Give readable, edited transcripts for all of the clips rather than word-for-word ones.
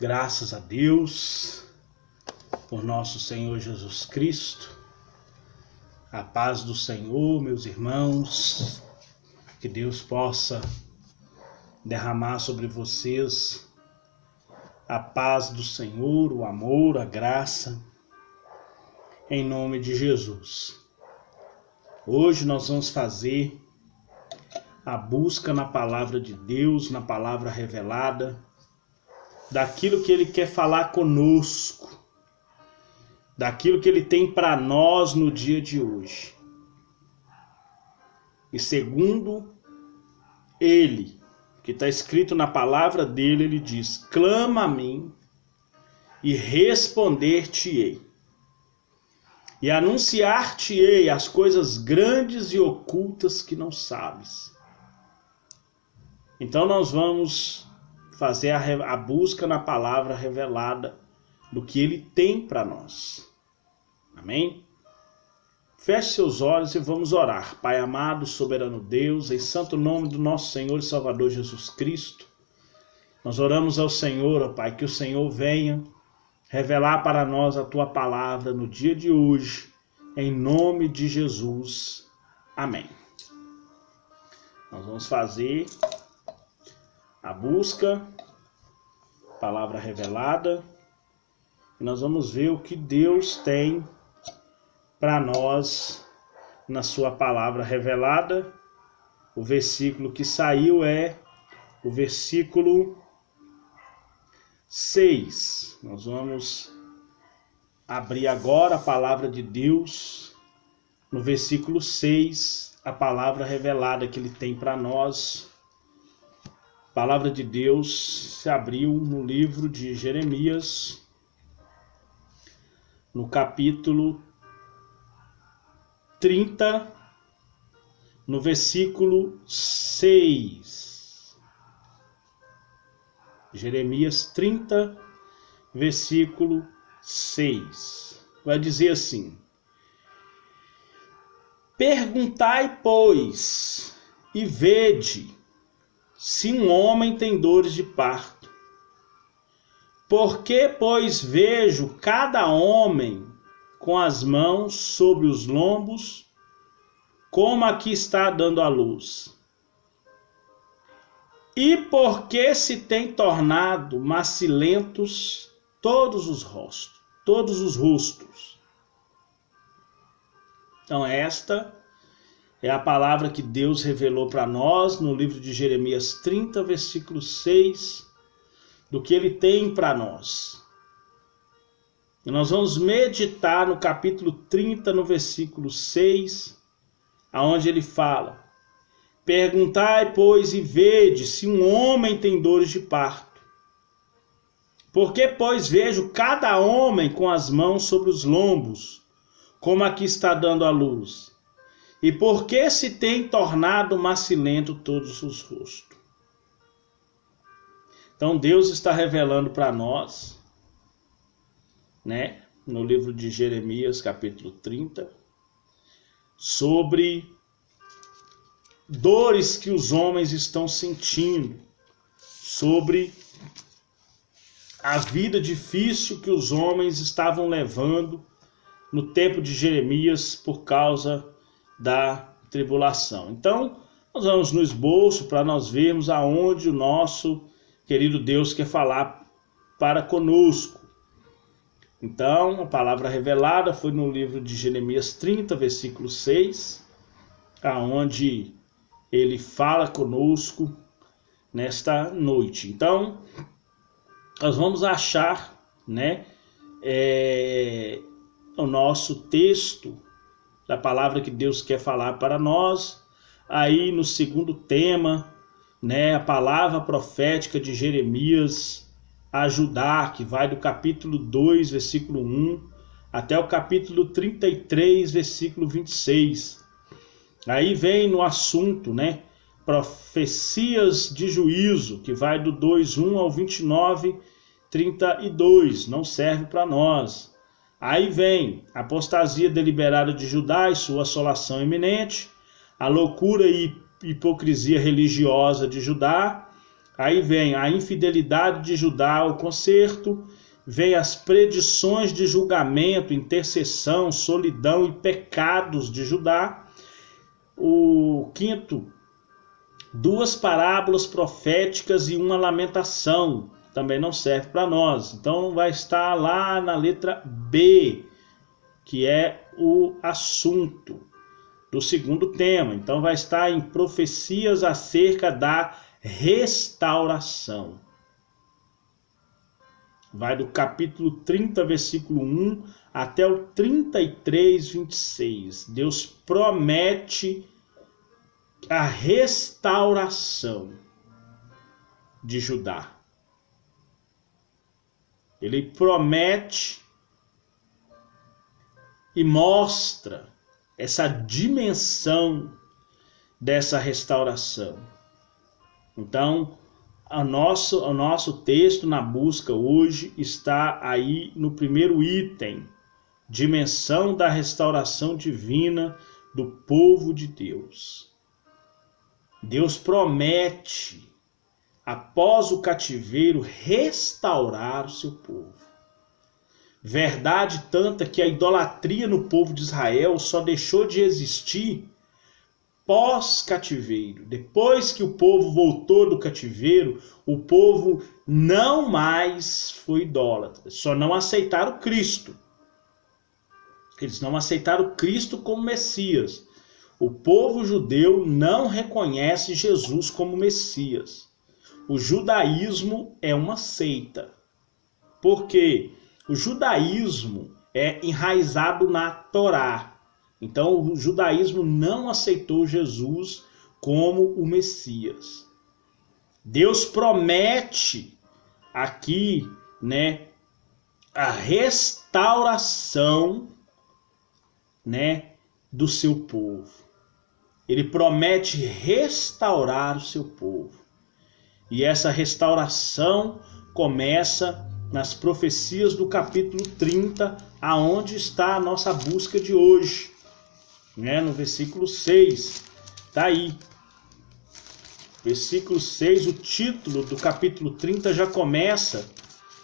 Graças a Deus, por nosso Senhor Jesus Cristo. A paz do Senhor, meus irmãos, que Deus possa derramar sobre vocês a paz do Senhor, o amor, a graça, em nome de Jesus. Hoje nós vamos fazer a busca na palavra de Deus, na palavra revelada, daquilo que Ele quer falar conosco, daquilo que Ele tem para nós no dia de hoje. E segundo Ele, que está escrito na palavra dele, Ele diz: clama a mim e responder-te-ei, e anunciar-te-ei as coisas grandes e ocultas que não sabes. Então nós vamos fazer a busca na palavra revelada do que Ele tem para nós. Amém? Feche seus olhos e vamos orar. Pai amado, soberano Deus, em santo nome do nosso Senhor e Salvador Jesus Cristo, nós oramos ao Senhor, ó Pai, que o Senhor venha revelar para nós a Tua palavra no dia de hoje, em nome de Jesus. Amém. Nós vamos fazer a busca, palavra revelada, e nós vamos ver o que Deus tem para nós na sua palavra revelada. O versículo que saiu é o versículo 6. Nós vamos abrir agora a palavra de Deus no versículo 6, a palavra revelada que Ele tem para nós. A palavra de Deus se abriu no livro de Jeremias, no capítulo 30, no versículo 6. Jeremias 30, versículo 6. Vai dizer assim: perguntai, pois, e vede se um homem tem dores de parto. Porque, pois, vejo cada homem com as mãos sobre os lombos, como aqui está dando à luz. E porque se tem tornado macilentos todos os rostos. Então esta é a palavra que Deus revelou para nós no livro de Jeremias 30, versículo 6, do que Ele tem para nós. E nós vamos meditar no capítulo 30, no versículo 6, aonde Ele fala: perguntai, pois, e vede se um homem tem dores de parto. Porque, pois, vejo cada homem com as mãos sobre os lombos, como aqui está dando à luz. E por que se tem tornado macilento todos os rostos? Então Deus está revelando para nós, no livro de Jeremias, capítulo 30, sobre dores que os homens estão sentindo, sobre a vida difícil que os homens estavam levando no tempo de Jeremias por causa da tribulação. Então, nós vamos no esboço para nós vermos aonde o nosso querido Deus quer falar para conosco. Então, a palavra revelada foi no livro de Jeremias 30, versículo 6, aonde Ele fala conosco nesta noite. Então, nós vamos achar, o nosso texto da palavra que Deus quer falar para nós, aí no segundo tema, a palavra profética de Jeremias a Judá, que vai do capítulo 2, versículo 1, até o capítulo 33, versículo 26. Aí vem no assunto, profecias de juízo, que vai do 2:1 ao 29:32, não serve para nós. Aí vem a apostasia deliberada de Judá e sua assolação iminente, a loucura e hipocrisia religiosa de Judá, Aí vem a infidelidade de Judá ao concerto, vem as predições de julgamento, intercessão, solidão e pecados de Judá. O quinto, 2 parábolas proféticas e uma lamentação, também não serve para nós. Então vai estar lá na letra B, que é o assunto do segundo tema. Então vai estar em profecias acerca da restauração. Vai do capítulo 30, versículo 1 até o 33, 26. Deus promete a restauração de Judá. Ele promete e mostra essa dimensão dessa restauração. Então, o nosso texto na busca hoje está aí no primeiro item, dimensão da restauração divina do povo de Deus. Deus promete, após o cativeiro, restaurar o seu povo. Verdade tanta que a idolatria no povo de Israel só deixou de existir pós-cativeiro. Depois que o povo voltou do cativeiro, o povo não mais foi idólatra. Só não aceitaram Cristo. Eles não aceitaram Cristo como Messias. O povo judeu não reconhece Jesus como Messias. O judaísmo é uma seita. Por quê? O judaísmo é enraizado na Torá. Então o judaísmo não aceitou Jesus como o Messias. Deus promete aqui, a restauração, do seu povo. Ele promete restaurar o seu povo. E essa restauração começa nas profecias do capítulo 30, aonde está a nossa busca de hoje. No versículo 6, está aí. Versículo 6, o título do capítulo 30 já começa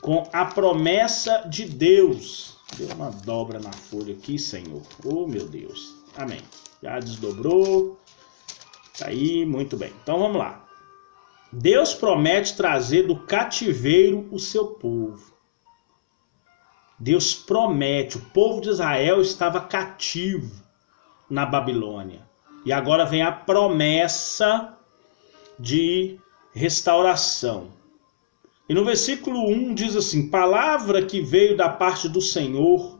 com a promessa de Deus. Deu uma dobra na folha aqui, Senhor. Oh, meu Deus. Amém. Já desdobrou. Tá aí, muito bem. Então vamos lá. Deus promete trazer do cativeiro o seu povo. Deus promete. O povo de Israel estava cativo na Babilônia. E agora vem a promessa de restauração. E no versículo 1 diz assim: palavra que veio da parte do Senhor,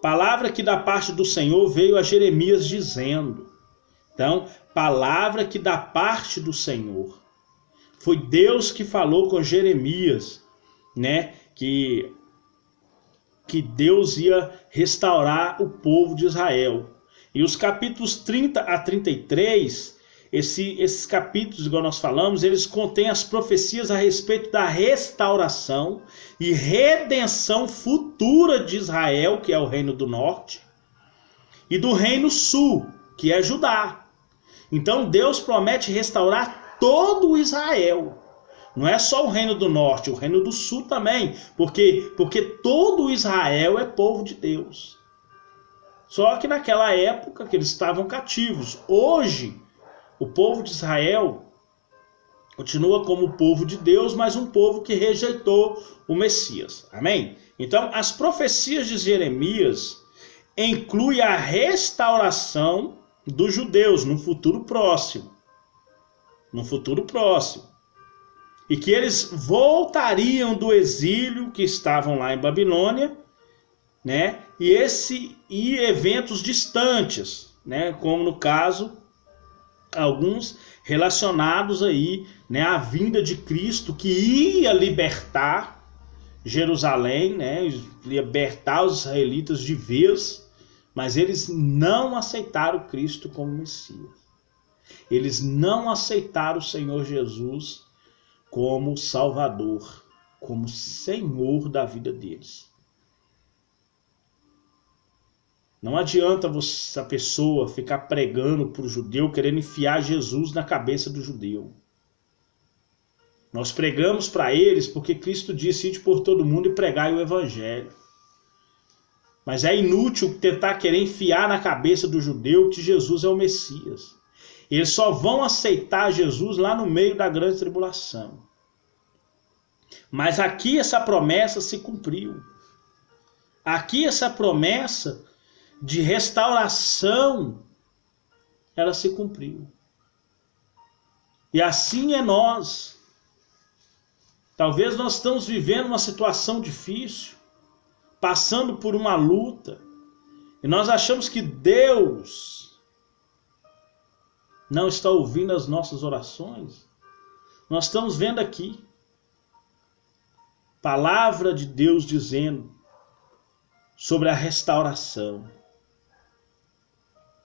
palavra que da parte do Senhor veio a Jeremias dizendo. Então, palavra que da parte do Senhor. Foi Deus que falou com Jeremias, que Deus ia restaurar o povo de Israel. E os capítulos 30 a 33, esses capítulos, igual nós falamos, eles contêm as profecias a respeito da restauração e redenção futura de Israel, que é o reino do norte, e do reino sul, que é Judá. Então Deus promete restaurar todo o Israel. Não é só o reino do norte, o reino do sul também, porque todo o Israel é povo de Deus. Só que naquela época que eles estavam cativos. Hoje, o povo de Israel continua como o povo de Deus, mas um povo que rejeitou o Messias. Amém? Então, as profecias de Jeremias incluem a restauração dos judeus no futuro próximo. No futuro próximo. E que eles voltariam do exílio que estavam lá em Babilônia, e eventos distantes, como no caso alguns relacionados aí, à vinda de Cristo, que ia libertar Jerusalém, libertar os israelitas de vez, mas eles não aceitaram Cristo como Messias. Eles não aceitaram o Senhor Jesus como Salvador, como Senhor da vida deles. Não adianta a pessoa ficar pregando para o judeu, querendo enfiar Jesus na cabeça do judeu. Nós pregamos para eles porque Cristo disse: ide por todo mundo e pregai o evangelho. Mas é inútil tentar querer enfiar na cabeça do judeu que Jesus é o Messias. Eles só vão aceitar Jesus lá no meio da grande tribulação. Mas aqui essa promessa se cumpriu. Aqui essa promessa de restauração, ela se cumpriu. E assim é nós. Talvez nós estamos vivendo uma situação difícil, passando por uma luta, e nós achamos que Deus não está ouvindo as nossas orações. Nós estamos vendo aqui palavra de Deus dizendo sobre a restauração.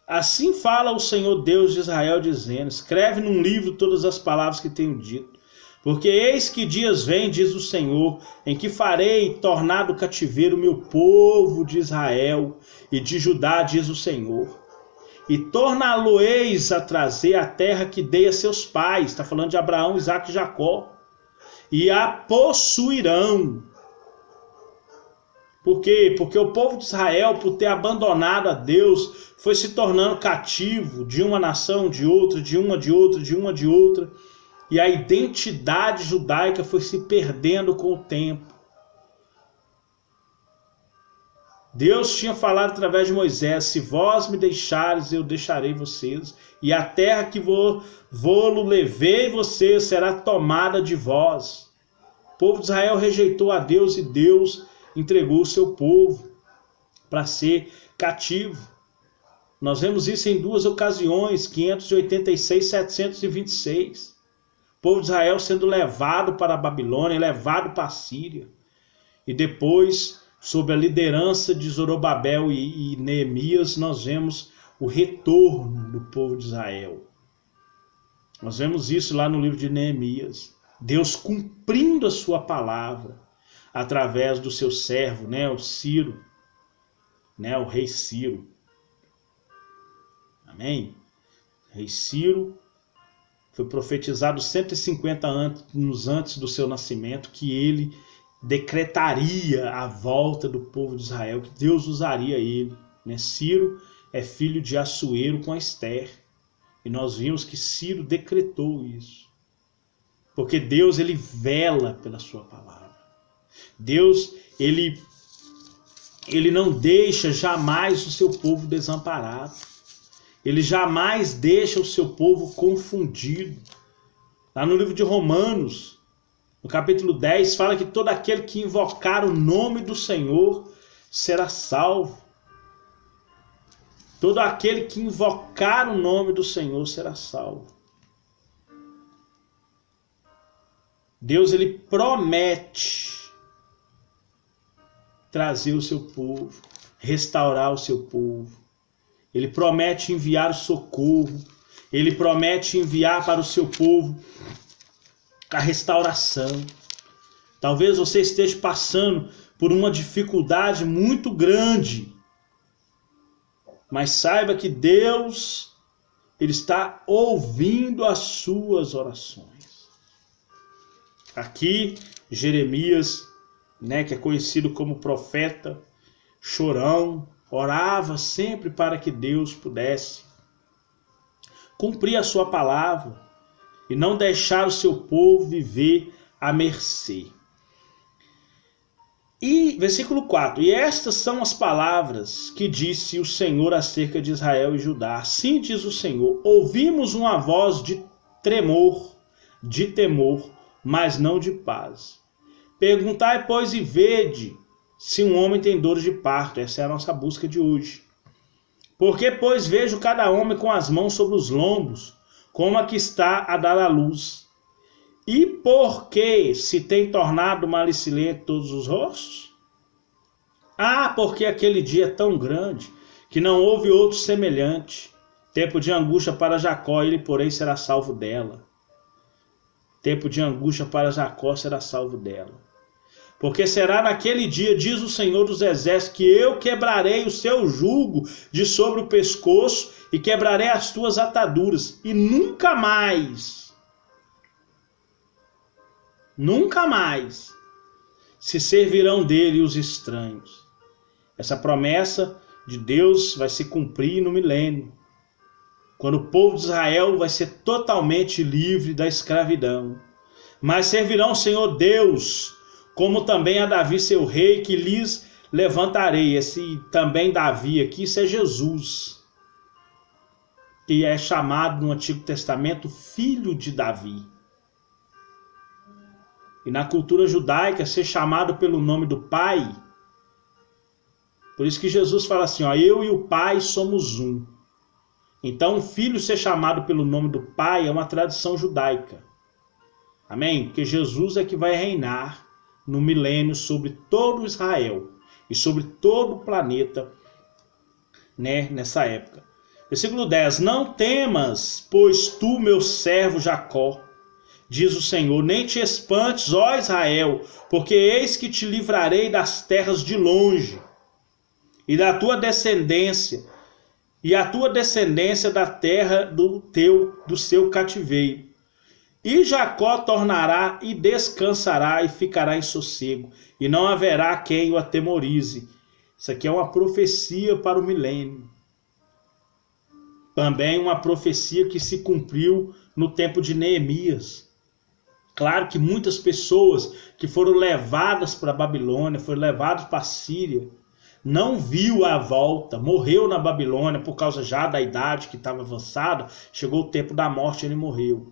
Assim fala o Senhor Deus de Israel, dizendo: escreve num livro todas as palavras que tenho dito, porque eis que dias vêm, diz o Senhor, em que farei tornar do cativeiro o meu povo de Israel e de Judá, diz o Senhor, e torná-lo-eis a trazer a terra que dei a seus pais. Está falando de Abraão, Isaque e Jacó. E a possuirão. Por quê? Porque o povo de Israel, por ter abandonado a Deus, foi se tornando cativo de uma nação, de outra, de uma, de outra, de uma, de outra. E a identidade judaica foi se perdendo com o tempo. Deus tinha falado através de Moisés: se vós me deixares, eu deixarei vocês, e a terra que vou-lo levei vocês será tomada de vós. O povo de Israel rejeitou a Deus e Deus entregou o seu povo para ser cativo. Nós vemos isso em duas ocasiões, 586 e 726. O povo de Israel sendo levado para a Babilônia, levado para a Síria. E depois, sob a liderança de Zorobabel e Neemias, nós vemos o retorno do povo de Israel. Nós vemos isso lá no livro de Neemias. Deus cumprindo a sua palavra através do seu servo, o Ciro, o rei Ciro. Amém? O rei Ciro foi profetizado 150 anos antes do seu nascimento que ele decretaria a volta do povo de Israel, que Deus usaria ele. Ciro é filho de Assuero com Ester. E nós vimos que Ciro decretou isso. Porque Deus, ele vela pela sua palavra. Deus, ele não deixa jamais o seu povo desamparado. Ele jamais deixa o seu povo confundido. Lá no livro de Romanos, no capítulo 10, fala que todo aquele que invocar o nome do Senhor será salvo. Todo aquele que invocar o nome do Senhor será salvo. Deus, ele promete trazer o seu povo, restaurar o seu povo. Ele promete enviar o socorro. Ele promete enviar para o seu povo a restauração. Talvez você esteja passando por uma dificuldade muito grande. Mas saiba que Deus, ele está ouvindo as suas orações. Aqui, Jeremias, que é conhecido como profeta chorão, orava sempre para que Deus pudesse cumprir a sua palavra e não deixar o seu povo viver à mercê. E versículo 4: e estas são as palavras que disse o Senhor acerca de Israel e Judá. Assim diz o Senhor: ouvimos uma voz de tremor, de temor, mas não de paz. Perguntai, pois, e vede se um homem tem dores de parto. Essa é a nossa busca de hoje. Porque, pois, vejo cada homem com as mãos sobre os lombos, como a que está a dar à luz. E por que se tem tornado malicilento todos os rostos? Porque aquele dia é tão grande, que não houve outro semelhante. Tempo de angústia para Jacó, ele, porém, será salvo dela. Tempo de angústia para Jacó será salvo dela. Porque será naquele dia, diz o Senhor dos Exércitos, que eu quebrarei o seu jugo de sobre o pescoço e quebrarei as tuas ataduras, e nunca mais nunca mais se servirão dele os estranhos. Essa promessa de Deus vai se cumprir no milênio, quando o povo de Israel vai ser totalmente livre da escravidão. Mas servirão o Senhor Deus, como também a Davi seu rei, que lhes levantarei. Esse também Davi aqui, isso é Jesus, que é chamado no Antigo Testamento filho de Davi. E na cultura judaica, ser chamado pelo nome do Pai, por isso que Jesus fala assim, ó, eu e o Pai somos um. Então, o filho ser chamado pelo nome do Pai é uma tradição judaica. Amém? Porque Jesus é que vai reinar no milênio sobre todo Israel e sobre todo o planeta, né, nessa época. Versículo 10. Não temas, pois tu, meu servo Jacó, diz o Senhor, nem te espantes, ó Israel, porque eis que te livrarei das terras de longe, e da tua descendência, e a tua descendência da terra do seu cativeiro. E Jacó tornará e descansará e ficará em sossego, e não haverá quem o atemorize. Isso aqui é uma profecia para o milênio. Também uma profecia que se cumpriu no tempo de Neemias. Claro que muitas pessoas que foram levadas para a Babilônia, foram levadas para a Síria, não viu a volta, morreu na Babilônia por causa já da idade que estava avançada, chegou o tempo da morte, ele morreu.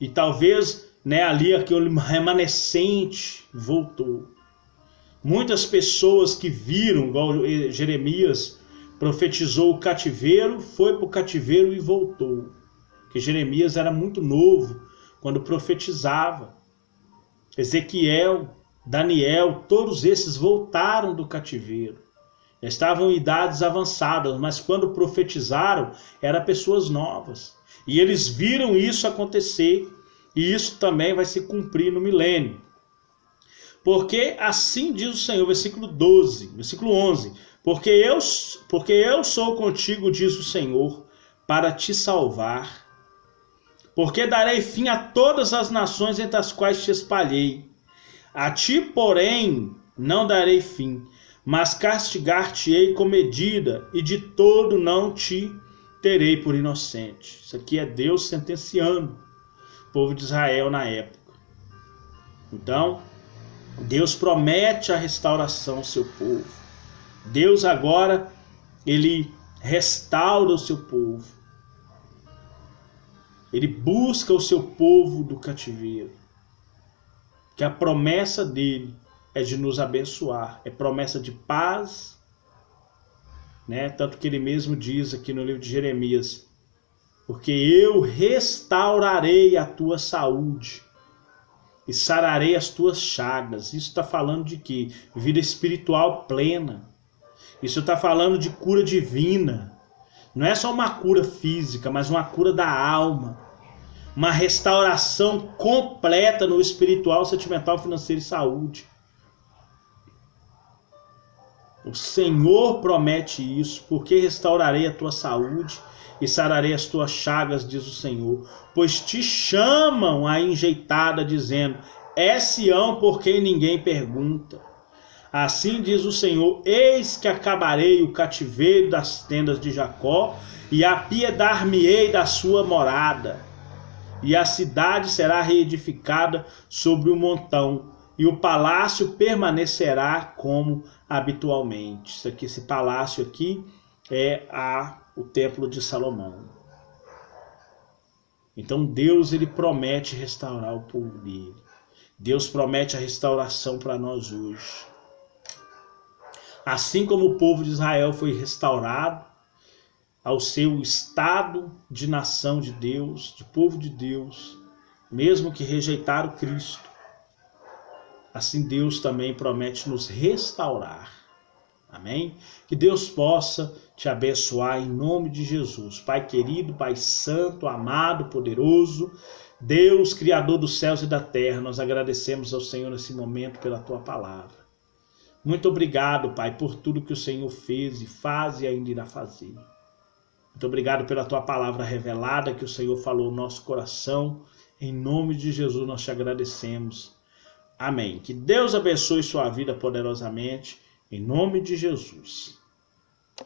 E talvez, né, ali aquele remanescente voltou. Muitas pessoas que viram, igual Jeremias profetizou o cativeiro, foi para o cativeiro e voltou. Porque Jeremias era muito novo quando profetizava. Ezequiel, Daniel, todos esses voltaram do cativeiro. Já estavam em idades avançadas, mas quando profetizaram, eram pessoas novas. E eles viram isso acontecer, e isso também vai se cumprir no milênio. Porque assim diz o Senhor, versículo 11, porque eu sou contigo, diz o Senhor, para te salvar. Porque darei fim a todas as nações entre as quais te espalhei. A ti, porém, não darei fim, mas castigar-te-ei com medida, e de todo não te terei por inocente. Isso aqui é Deus sentenciando o povo de Israel na época. Então, Deus promete a restauração ao seu povo. Deus agora, ele restaura o seu povo. Ele busca o seu povo do cativeiro. Que a promessa dele é de nos abençoar, é promessa de paz, né? Tanto que ele mesmo diz aqui no livro de Jeremias, porque eu restaurarei a tua saúde e sararei as tuas chagas. Isso está falando de quê? Vida espiritual plena. Isso está falando de cura divina. Não é só uma cura física, mas uma cura da alma. Uma restauração completa no espiritual, sentimental, financeiro e saúde. O Senhor promete isso, porque restaurarei a tua saúde e sararei as tuas chagas, diz o Senhor. Pois te chamam a enjeitada, dizendo, é Sião por quem ninguém pergunta. Assim diz o Senhor, eis que acabarei o cativeiro das tendas de Jacó e apiedar-me-ei da sua morada. E a cidade será reedificada sobre o montão, e o palácio permanecerá como habitualmente. Isso aqui, esse palácio aqui é o templo de Salomão. Então Deus, ele promete restaurar o povo dele. Deus promete a restauração para nós hoje. Assim como o povo de Israel foi restaurado ao seu estado de nação de Deus, de povo de Deus, mesmo que rejeitaram Cristo, assim Deus também promete nos restaurar. Amém? Que Deus possa te abençoar em nome de Jesus. Pai querido, Pai santo, amado, poderoso, Deus, Criador dos céus e da terra, nós agradecemos ao Senhor nesse momento pela Tua palavra. Muito obrigado, Pai, por tudo que o Senhor fez e faz e ainda irá fazer. Muito obrigado pela Tua palavra revelada que o Senhor falou no nosso coração Em nome de Jesus nós te agradecemos. Amém. Que Deus abençoe sua vida poderosamente. Em nome de Jesus.